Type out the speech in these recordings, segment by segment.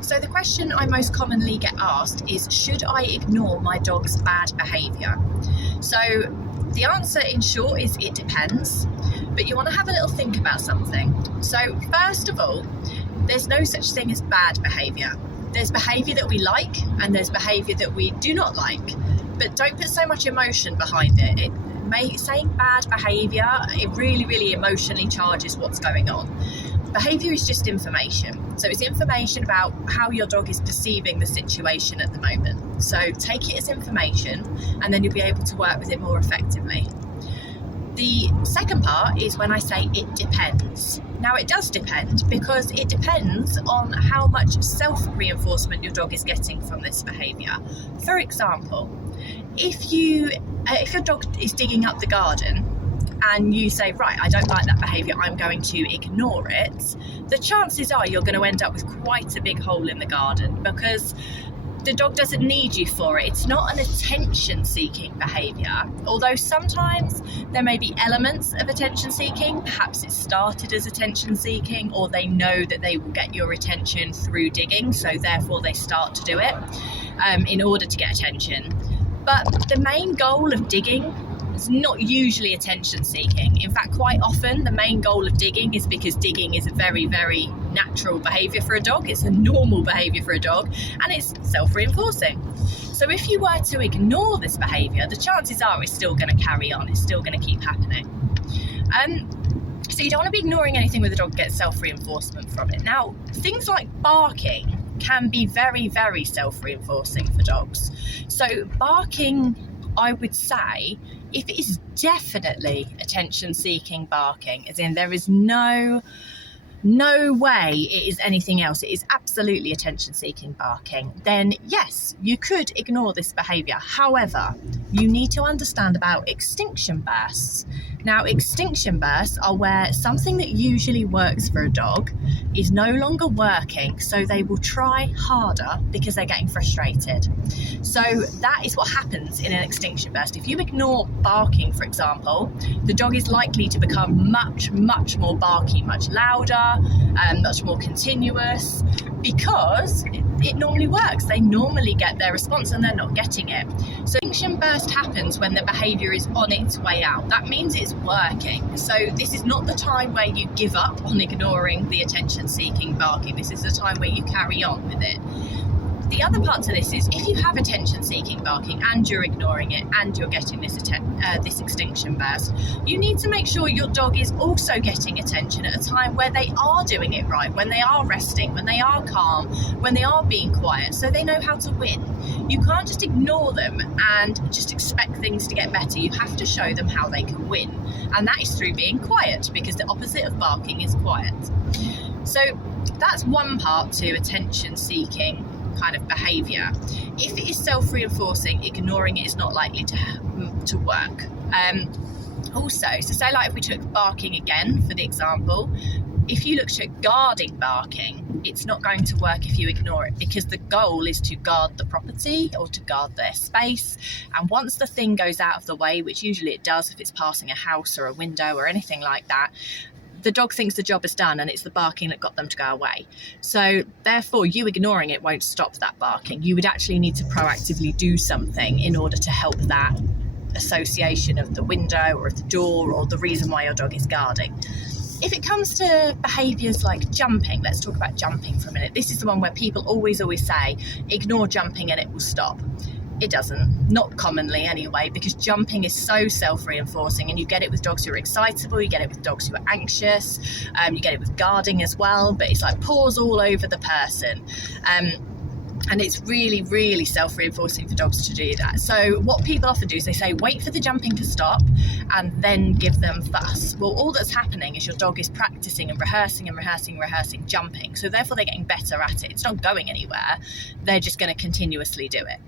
So the question I most commonly get asked is, should I ignore my dog's bad behaviour? So the answer in short is it depends, but you want to have a little think about something. So first of all, there's no such thing as bad behaviour. There's behaviour that we like and there's behaviour that we do not like, but don't put so much emotion behind it. Saying bad behaviour, it really emotionally charges what's going on. Behaviour is just information. So it's information about how your dog is perceiving the situation at the moment. So take it as information and then you'll be able to work with it more effectively. The second part is when I say it depends. Now it does depend because it depends on how much self-reinforcement your dog is getting from this behaviour. For example, if your dog is digging up the garden and you say, right, I don't like that behaviour, I'm going to ignore it, the chances are you're going to end up with quite a big hole in the garden because the dog doesn't need you for it. It's not an attention-seeking behaviour, although sometimes there may be elements of attention-seeking. Perhaps it started as attention-seeking, or they know that they will get your attention through digging, so therefore they start to do it in order to get attention. But the main goal of digging is not usually attention-seeking. In fact, quite often the main goal of digging is because digging is a very natural behaviour for a dog. It's a normal behaviour for a dog and it's self-reinforcing. So if you were to ignore this behaviour, the chances are it's still going to carry on. It's still going to keep happening. So you don't want to be ignoring anything where the dog gets self-reinforcement from it. Now, things like barking can be very self-reinforcing for dogs. So barking, I would say, if it is definitely attention-seeking barking, as in there is no way it is anything else, it is absolutely attention-seeking barking, then yes, you could ignore this behaviour. However, you need to understand about extinction bursts. Now, extinction bursts are where something that usually works for a dog is no longer working, so they will try harder because they're getting frustrated. So that is what happens in an extinction burst. If you ignore barking, for example, the dog is likely to become much more barky, much louder, much more continuous, because it normally works. They normally get their response and they're not getting it. So extinction burst happens when the behaviour is on its way out. That means it's working. So this is not the time where you give up on ignoring the attention-seeking barking. This is the time where you carry on with it. The other part to this is, if you have attention-seeking barking and you're ignoring it and you're getting this extinction burst, you need to make sure your dog is also getting attention at a time where they are doing it right, when they are resting, when they are calm, when they are being quiet, so they know how to win. You can't just ignore them and just expect things to get better. You have to show them how they can win, and that is through being quiet, because the opposite of barking is quiet. So that's one part to attention-seeking kind of behaviour. If it is self-reinforcing, ignoring it is not likely to work. Also, so say like if we took barking again for the example, if you looked at guarding barking, it's not going to work if you ignore it, because the goal is to guard the property or to guard their space. And once the thing goes out of the way, which usually it does if it's passing a house or a window or anything like that, the dog thinks the job is done and it's the barking that got them to go away. So therefore, you ignoring it won't stop that barking. You would actually need to proactively do something in order to help that association of the window or of the door or the reason why your dog is guarding. If it comes to behaviours like jumping, let's talk about jumping for a minute. This is the one where people always say, ignore jumping and it will stop. It doesn't, not commonly anyway, because jumping is so self-reinforcing, and you get it with dogs who are excitable, you get it with dogs who are anxious, you get it with guarding as well, but it's like paws all over the person. And it's really self-reinforcing for dogs to do that. So what people often do is they say, wait for the jumping to stop and then give them fuss. Well, all that's happening is your dog is practicing and rehearsing jumping. So therefore they're getting better at it. It's not going anywhere. They're just going to continuously do it.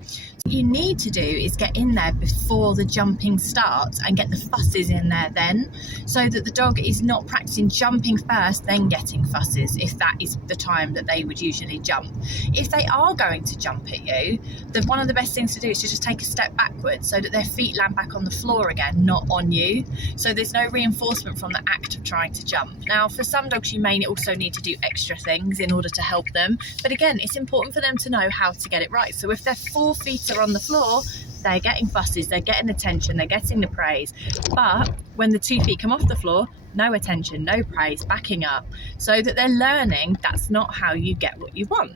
What you need to do is get in there before the jumping starts and get the fusses in there then, so that the dog is not practicing jumping first, then getting fusses, if that is the time that they would usually jump. If they are going going to jump at you, one of the best things to do is to just take a step backwards so that their feet land back on the floor again, not on you. So there's no reinforcement from the act of trying to jump. Now, for some dogs, you may also need to do extra things in order to help them. But again, it's important for them to know how to get it right. So if their 4 feet are on the floor, they're getting fusses, they're getting attention, they're getting the praise. But when the 2 feet come off the floor, no attention, no praise, backing up, so that they're learning that's not how you get what you want.